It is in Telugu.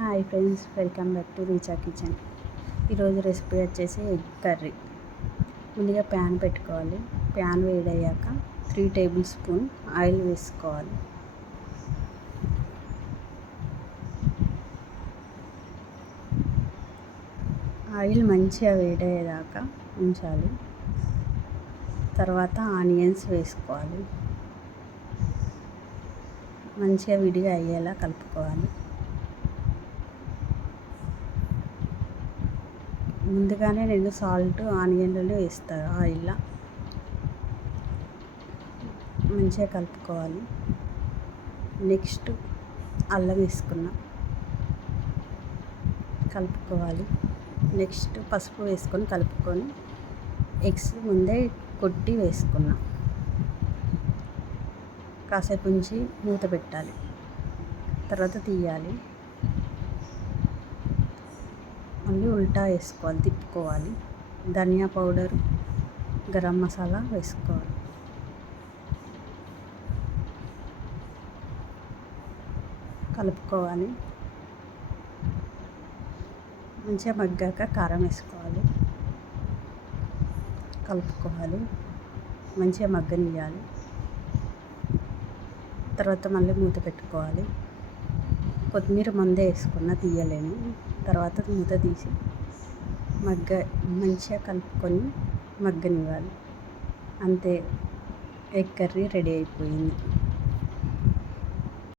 Hi friends, welcome back to Richa kitchen. ఈరోజు రెసిపీ వచ్చేసి ఎగ్ కర్రీ. ముందుగా ప్యాన్ పెట్టుకోవాలి. ప్యాన్ వేడయ్యాక 3 టేబుల్ స్పూన్ ఆయిల్ వేసుకోవాలి. ఆయిల్ మంచిగా వేడయ్యేదాకా ఉంచాలి. తర్వాత ఆనియన్స్ వేసుకోవాలి. మంచిగా విడిగా అయ్యేలా కలుపుకోవాలి. ముందుగానే నేను సాల్ట్ ఆనియన్లలో వేస్తాను. ఆయిల్లో మంచిగా కలుపుకోవాలి. నెక్స్ట్ అల్లం వేసుకున్నాం, కలుపుకోవాలి. నెక్స్ట్ పసుపు వేసుకొని కలుపుకొని ఎగ్స్ ముందే కొట్టి వేసుకున్నాం. కాసేపు ఉంచి మూత పెట్టాలి. తర్వాత తీయాలి. మళ్ళీ ఉల్టా వేసుకోవాలి, తిప్పుకోవాలి. ధనియా పౌడర్, గరం మసాలా వేసుకోవాలి. కలుపుకోవాలి. మంచిగా మగ్గాక కారం వేసుకోవాలి. కలుపుకోవాలి. మంచిగా మగ్గనియాలి. తర్వాత మళ్ళీ మూత పెట్టుకోవాలి. కొత్తిమీర ముందే వేసుకున్న, తీయలేను. తర్వాత మూత తీసి మంచిగా కలుపుకొని మగ్గనివ్వాలి. అంతే, ఎగ్ కర్రీ రెడీ అయిపోయింది.